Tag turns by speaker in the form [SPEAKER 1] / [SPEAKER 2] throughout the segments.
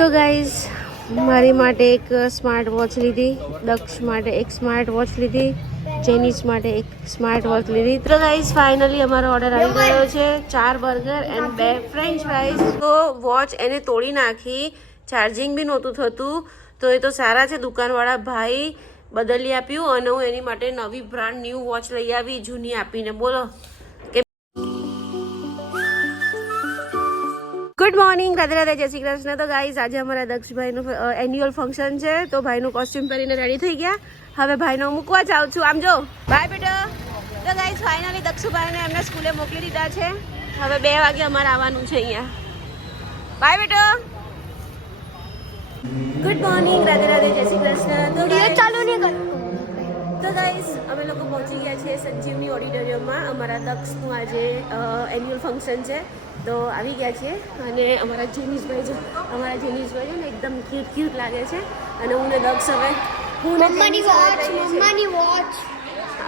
[SPEAKER 1] તો ગાઈઝ મારી માટે એક સ્માર્ટ વોચ લીધી, દક્ષ માટે એક સ્માર્ટ વોચ લીધી, જેનિસ માટે એક સ્માર્ટ વોચ લીધી. તો ગાઈઝ ફાઇનલી અમારો ઓર્ડર આવી ગયો છે, ચાર બર્ગર એન્ડ બે ફ્રેન્ચ ફ્રાઈઝ તો વોચ એને તોડી નાખી ચાર્જિંગ બી નહોતું થતું, તો એ તો સારા છે, દુકાનવાળા ભાઈ બદલી આપ્યું અને હું એની માટે નવી બ્રાન્ડ ન્યૂ વોચ લઈ આવી, જૂની આપીને. બોલો. ગુડ મોર્નિંગ રાધે રાધે જય શ્રી કૃષ્ણ. તો ગાઈઝ આજે અમારા દક્ષભાઈનું એન્યુઅલ ફંક્શન છે. તો ભાઈનું કોસ્ટ્યુમ પહેરીને રેડી થઈ ગયા. હવે ભાઈનો મૂકવા જાઉં છું. આમ જો બાય બેટા. તો ગાઈઝ ફાઇનલી દક્ષુભાઈને એમને સ્કૂલે મોકલી દીધા છે. હવે બે વાગે અમારે આવવાનું છે અહીંયા. બાય બેટા. ગુડ મોર્નિંગ રાધે રાધે જય શ્રી કૃષ્ણ. તો
[SPEAKER 2] ચાલુ નહીં કર.
[SPEAKER 1] તો ગાઈસ અમે લોકો પહોંચી ગયા છીએ સંજીવની ઓડિટોરિયમમાં અમારા દક્ષનું આજે એન્યુઅલ ફંક્શન છે. તો આવી ગયા છીએ. અને અમારા જેનીશભાઈ છે અમારા જેનીશભાઈ છે ને એકદમ ક્યુટ ક્યુટ લાગે છે. અને હું ને દક્ષ હવે હું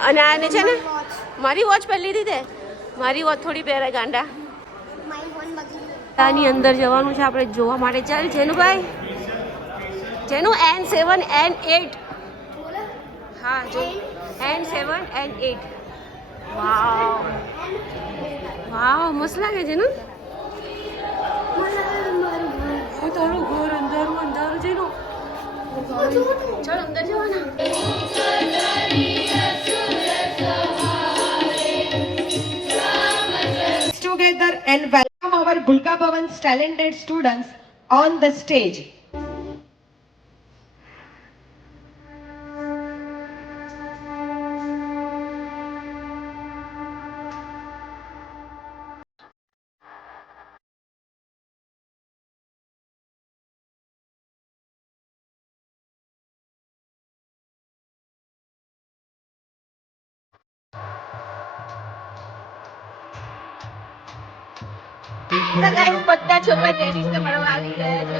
[SPEAKER 1] અને આને છે ને મારી વોચ પહેલી લીધી તે? મારી વોચ થોડી પહેરે ગાંડા. આની અંદર જવાનું છે આપણે જોવા માટે. ચાલ જેનુભાઈ જેનું એન સેવન એન એટ હા જો. N seven N eight wow wow મસ્ત લાગે છે ને એ તારું ઘર અંધારું અંધારું છે ચાલ અંદર જવાના
[SPEAKER 3] together and welcome our Bulga Bhavan's talented students on the stage.
[SPEAKER 1] બધા છોકરા જેનીસને મળવા આવી ગયા છે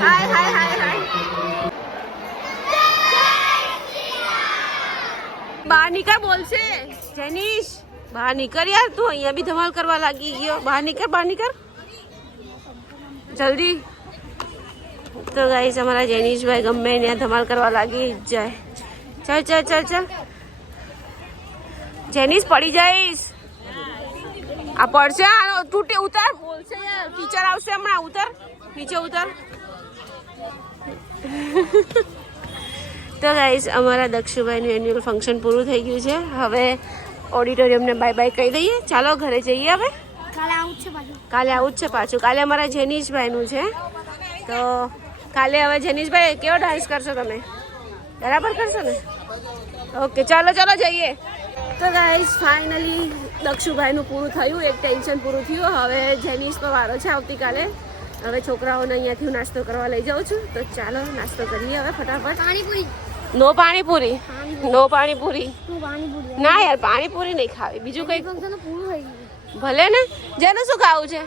[SPEAKER 1] હાય હાય હાય હાય બહાર નીકળ બોલશે જેનીશ બહાર નીકળ યાર તું અહીંયા બી ધમાલ કરવા લાગી ગયો બહાર નીકળ બહાર નીકળ જલ્દી તો ગાઈસ અમારા જેનીશભાઈ ગમે ત્યાં ધમાલ કરવા લાગી જ જાય ચાલ ચાલ ચાલ ચાલ જેનીશ પડી જઈશ. આ પડશે આ તૂટે ઉતાર. બોલશે ટીચર આવશે હમણાં ઉતર. નીચે ઉતર. તો ગાઈસ અમારા દક્ષુભાઈનું એન્યુઅલ ફંક્શન પૂરું થઈ ગયું છે. હવે ઓડિટોરિયમને બાય બાય કહી દઈએ. ચાલો ઘરે જઈએ હવે.
[SPEAKER 2] કાલે આવું જ છે પાછું.
[SPEAKER 1] કાલે આવું જ છે પાછું. કાલે અમારા જેનીશભાઈનું છે. તો કાલે હવે જેનીશભાઈ કેવો ડાન્સ કરશો તમે? બરાબર કરશો ને? ઓકે ચાલો ચાલો જઈએ. તો ગાઈસ ફાઇનલી દક્ષુભાઈનું પૂરું થયું એક ટેન્શન પૂરું થયું. હવે જેનીસ પર વારો છે આવતીકાલે. હવે છોકરાઓને અહીંયાથી હું નાસ્તો કરવા લઈ જાઉં છું. તો ચાલો નાસ્તો કરીએ હવે ફટાફટ.
[SPEAKER 2] પાણીપુરી.
[SPEAKER 1] નો પાણીપુરી? નો પાણીપુરી? ના યાર પાણીપુરી નહીં ખાવી. બીજું
[SPEAKER 2] ગયું.
[SPEAKER 1] ભલે ને. જેનું શું ખાવું છે?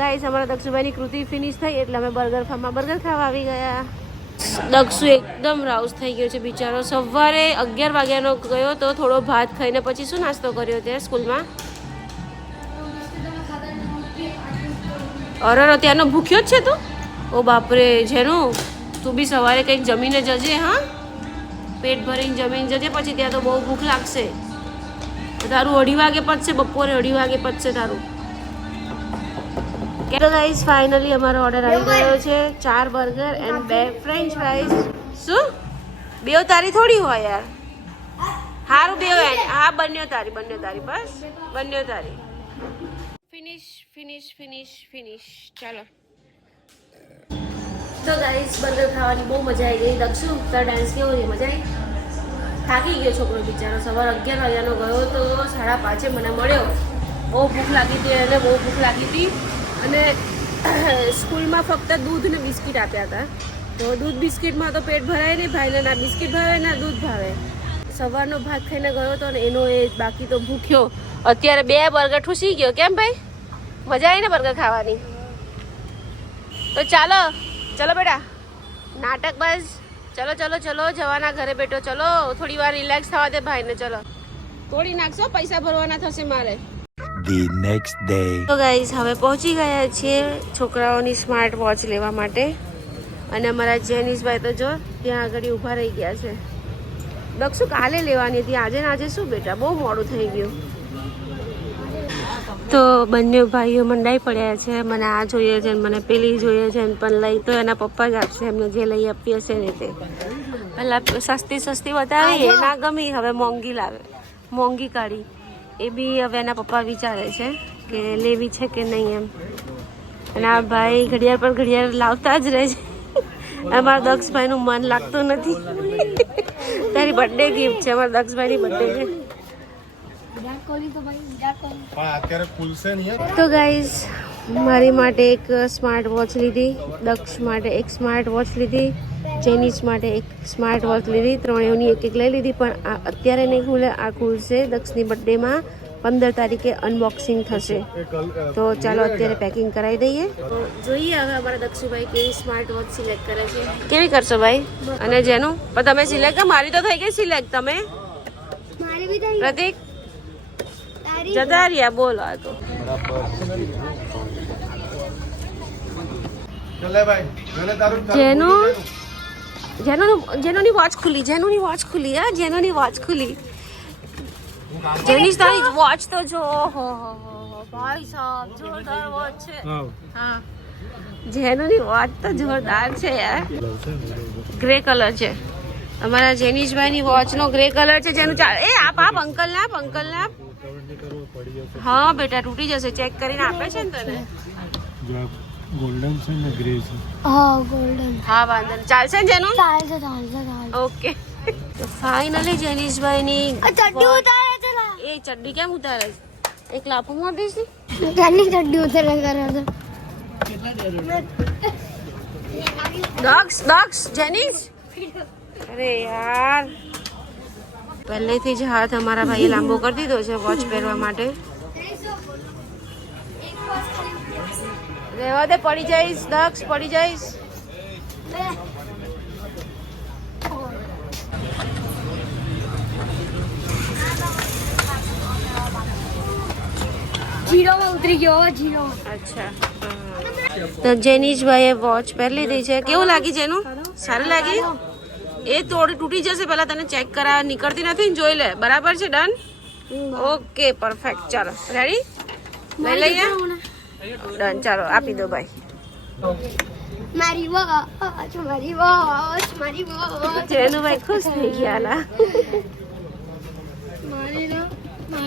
[SPEAKER 1] ગાઈસ અમારા દક્ષુભાઈની કૃતિ ફિનિશ થઈ એટલે અમે બર્ગર ફાર્મમાં બર્ગર ખાવા આવી ગયા. દક્ષુ એકદમ રાઉસ થઈ ગયો છે બિચારો. સવારે અગિયાર વાગ્યાનો ગયો તો થોડો ભાત ખાઈને પછી શું નાસ્તો કર્યો ત્યાં સ્કૂલમાં? અરર ત્યાંનો ભૂખ્યો જ છે તું? ઓ બાપરે જેનું તું બી સવારે કંઈક જમીને જજે, હા? પેટ ભરીને જમીને જજે, પછી ત્યાં તો બહુ ભૂખ લાગશે. તારું અઢી વાગે પચશે બપોરે અઢી વાગે પચશે તારું. તો ગાઈઝ ફાઇનલી અમારો ઓર્ડર આવી ગયો છે. ચાર બર્ગર એન્ડ બે ફ્રેન્ચ ફ્રાઈઝ શું? બેવ તારી થોડી હોય યાર. હારું બેવ હા બન્યો તારી બન્યો તારી બસ. બન્યો તારી. ફિનિશ ફિનિશ ફિનિશ ફિનિશ ચાલો. તો ગાઈઝ બર્ગર ખાવાની બહુ મજા આવી ગઈ. દક્ષુ તારો ડાન્સ કેવો છે મજા આવી થાકી ગયો છોકરો બિચારો. સવાર અગિયાર વાગ્યાનો ગયો તો સાડા પાંચે મને મળ્યો. બહુ ભૂખ લાગી હતી અને બહુ ભૂખ લાગી હતી. અને સ્કૂલમાં ફક્ત દૂધ ને બિસ્કિટ આપ્યા હતા. તો દૂધ બિસ્કિટમાં તો પેટ ભરાય નહીં, ભાઈને ના બિસ્કિટ ભાવે ના દૂધ ભાવે. સવારનો ભાત ખાઈને ગયો હતો ને એનો એ બાકી તો ભૂખ્યો. અત્યારે બે બર્ગર ઠૂસી ગયો. કેમ ભાઈ? મજા આવી ને બર્ગર ખાવાની? તો ચાલો, ચલો બેટા. નાટક બસ. ચલો ચલો ચલો. જવાના ઘરે બેઠો. ચલો, થોડી વાર રિલેક્સ થવા દે ભાઈને. ચલો. તોડી નાખશો, પૈસા ભરવાના થશે મારે.
[SPEAKER 4] The નેક્સ્ટ ડે
[SPEAKER 1] તો ગાઈઝ હવે પહોંચી ગયા છીએ છોકરાઓની સ્માર્ટ વોચ લેવા માટે. અને અમારા જેનિસભાઈ તો જો ત્યાં આગળ ઊભા રહી ગયા છે. દક્ષુ કાલે લેવાની હતી. આજે ને આજે શું બેટા? બહુ મોડું થઈ ગયું. તો બંને ભાઈઓ મંડાઈ પડ્યા છે. મને આ જોઈએ છે ને મને પેલી જોઈએ છે ને પણ લઈ. તો એના પપ્પા જ આપશે. એમને જે લઈ આપી હશે ને તે. પહેલાં સસ્તી સસ્તી બતાવી એ ના ગમી હવે મોંઘી લાવે. મોંઘી કાઢી. એ બી હવે એના પપ્પા વિચારે છે કે લેવી છે કે નહીં એમ. અને આ ભાઈ ઘડિયાળ પર ઘડિયાળ લાવતા જ રહે છે. અમારા દક્ષભાઈનું મન લાગતું નથી. તારી બર્થડે ગિફ્ટ છે અમારા દક્ષભાઈની બર્થડે છે.
[SPEAKER 2] તો
[SPEAKER 1] ગાઈઝ મારી માટે એક સ્માર્ટ વોચ લીધી. દક્ષ માટે એક સ્માર્ટ વોચ લીધી. જેનિસ માટે એક સ્માર્ટ વોચ લીધી ત્રણેયની એક એક લઈ લીધી પણ આ અત્યારે નહીં ખુલે આ ખુલશે દક્ષની બર્થડેમાં પંદર તારીખે અનબોક્સિંગ થશે. તો ચાલો અત્યારે પેકિંગ કરાવી દઈએ. તો જોઈએ હવે અમારા દક્ષુભાઈ કેવી સ્માર્ટ વોચ સિલેક્ટ કરે છે. કેવી કરશો ભાઈ? અને જેનું? પણ તમે સિલેક્ટ મારી તો થઈ ગઈ સિલેક્ટ તમે?
[SPEAKER 2] મારી
[SPEAKER 1] પ્રતિક? જતા રહ્યા બોલો આ તો. જેનું? જેનોનું જેનોની વોચ ખુલી જેનોની વોચ ખુલી હા જેનોની વોચ ખુલી. જેની તારી વોચ તો જો હો હો. ભાઈ સાહેબ જોરદાર વોચ છે. હા. જેનોની વોચ તો જોરદાર છે યાર. ગ્રે કલર છે. અમારા જેનીશભાઈની વોચનો ગ્રે કલર છે જેનું ચાલ એ આપ આપ અંકલ ના આપ અંકલ ના આપ. હા બેટા તૂટી જશે. ચેક કરીને આપે છે ને તને?
[SPEAKER 5] ગોલ્ડન છે ને ગ્રે છે
[SPEAKER 2] હા ગોલ્ડન
[SPEAKER 1] હા વાંધો નહીં ચાલશે ને જેનું
[SPEAKER 2] ચાલશે ચાલશે ચાલશે
[SPEAKER 1] ઓકે ફાઇનલી જેનીશભાઈની
[SPEAKER 2] આ ચડ્ડી ઉતારે છે લા
[SPEAKER 1] એ ચડ્ડી કેમ ઉતારે છે? એક લાફો માર દઈશ ને?
[SPEAKER 2] ચાલની ચડ્ડી ઉતારે કરે છે
[SPEAKER 1] દક્ષ દક્ષ જેનીશ અરે યાર પહેલેથી જ હાથ અમારા ભાઈએ લાંબો કરી દીધો છે વોચ પહેરવા માટે રહેવા દે પડી જઈશ દક્ષ પડી જઈશ.
[SPEAKER 2] જીરોમાં ઉતરી ગયો જીરો
[SPEAKER 1] અચ્છા. તો જેનીશભાઈએ વોચ પહેરી લીધી છે. કેવું લાગી જેનું? સારું લાગી? એ થોડી તૂટી જશે પહેલાં તને ચેક કરા નીકળતી નથી ને જોઈ લે. બરાબર છે ડન ઓકે પરફેક્ટ ચાલો રેડી લઈ લઈએ? ડન ચાલો આપી દો ભાઈ.
[SPEAKER 2] મારી વોચ મારી વોચ મારી વોચ.
[SPEAKER 1] જેનું ભાઈ ખુશ થઈ ગયા લા.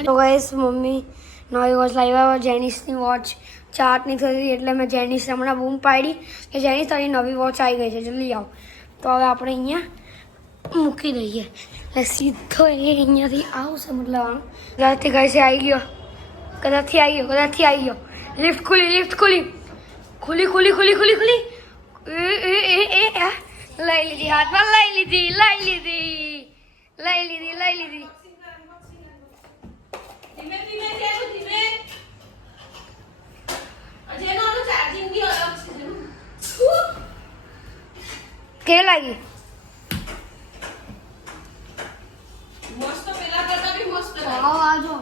[SPEAKER 2] તો ગાઈસ મમ્મી નવી વોચ લાવ્યા જેનિસની વોચ ચાર્ટ નહીં થતી એટલે મેં જેનિસ હમણાં બૂમ પાડી કે જેનિસ તારી નવી વોચ આવી ગઈ છે જલ્દી આવ. તો હવે આપણે અહીંયા મૂકી દઈએ. એટલે સીધો એ અહીંયાથી આવશે મતલબ કદાચથી કઈ આવી ગયો. કદાચથી આવી ગયો કદાચથી આવી ગયો. લિફ્ટ ખુલી લિફ્ટ ખુલી ખુલી ખુલી ખુલી ખુલી ખુલી. લઈ લીધી હાથમાં લઈ લીધી લઈ લીધી લઈ લીધી લઈ લીધી કે લાગી?
[SPEAKER 1] મસ્ત પેલા કરતા બી મસ્ત
[SPEAKER 2] આવો આજો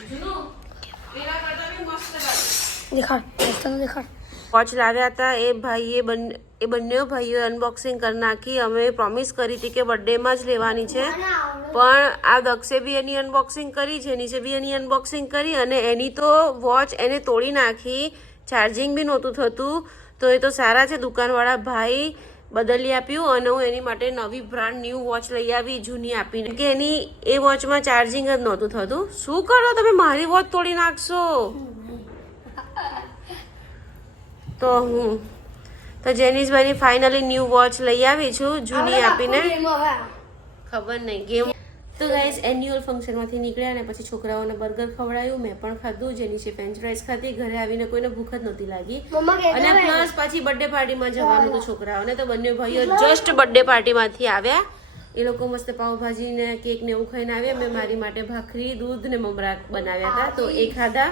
[SPEAKER 1] જૂનું પેલા કરતા બી મસ્ત લાગે વોચ લાવ્યા હતા, એ ભાઈએ બંને, એ બંને ભાઈઓ અનબોક્સિંગ કરી નાખી. અમે પ્રોમિસ કરી હતી કે બર્થડેમાં જ લેવાની છે. પણ આ દક્ષે બી એની અનબોક્સિંગ કરી છે નીચે બી એની અનબોક્સિંગ કરી અને એની તો વોચ એને તોડી નાખી. ચાર્જિંગ બી નહોતું થતું. તો એ તો સારા છે, દુકાનવાળા ભાઈ બદલી આપ્યું અને હું એની માટે નવી બ્રાન્ડ ન્યૂ વોચ લઈ આવી, જૂની આપીને. કે એની એ વોચમાં ચાર્જિંગ જ નહોતું થતું. શું કરો તમે? મારી વોચ તોડી નાખશો. તો હું તો જેનિસભાઈની ફાઇનલી ન્યૂ વોચ લઈ આવી છું જૂની આપીને. ખબર નહીં ગેમ તો ગાઈઝ એન્યુઅલ ફંક્શનમાંથી નીકળ્યા અને પછી છોકરાઓને બર્ગર ખવડાયું મેં પણ ખાધું જેની છે ફ્રેન્ચ ફ્રાઈઝ ખાધી ઘરે આવીને કોઈને ભૂખ જ નહોતી લાગી. અને પ્લસ પાછી બર્થડે પાર્ટીમાં જવાનું હતું છોકરાઓને તો બંને ભાઈઓ જસ્ટ બર્થડે પાર્ટીમાંથી આવ્યા. એ લોકો મસ્ત પાઉંભાજી ને કેક ને એવું ખાઈને આવ્યા. મેં મારી માટે ભાખરી દૂધ ને મમરા બનાવ્યા હતા. તો એ ખાધા.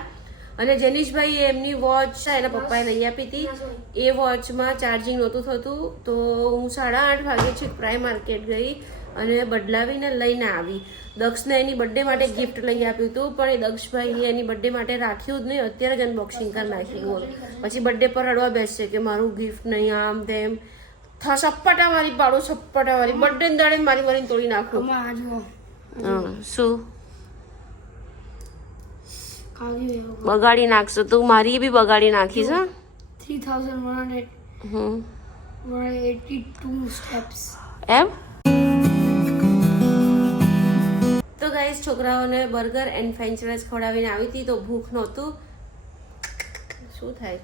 [SPEAKER 1] અને જેનિશભાઈ એમની વોચ એના પપ્પાએ લઈ આપી હતી. એ વોચમાં ચાર્જિંગ નહોતું થતું તો હું સાડા આઠ વાગે છેક પ્રાઇમ માર્કેટ ગઈ અને બદલાવીને લઈને આવી. દક્ષને એની બર્થડે માટે ગિફ્ટ લઈ આપ્યું હતું પણ એ દક્ષભાઈએ એની બર્થડે માટે રાખ્યું જ નહીં. અત્યારે જ અનબોક્સિંગ કરી નાખી બોલ પછી બર્થડે પર રડવા બેસશે કે મારું ગિફ્ટ નહીં આમ તેમ. થ સપ્પાટા મારી પાડો સપ્પાટા મારી. બર્થડે દાડે મારી મારીને તોડી નાખું. શું? બગાડી નાખશો તું મારી બી બગાડી નાખીશ હા?
[SPEAKER 2] Three thousand one hundred
[SPEAKER 1] hmm.
[SPEAKER 2] One eighty two steps.
[SPEAKER 1] એમ? તો ગાઈસ છોકરાઓને બર્ગર એન્ડ ફ્રેન્ચ ફ્રાઈઝ ખવડાવીને આવી હતી તો ભૂખ નહોતું. શું થાય?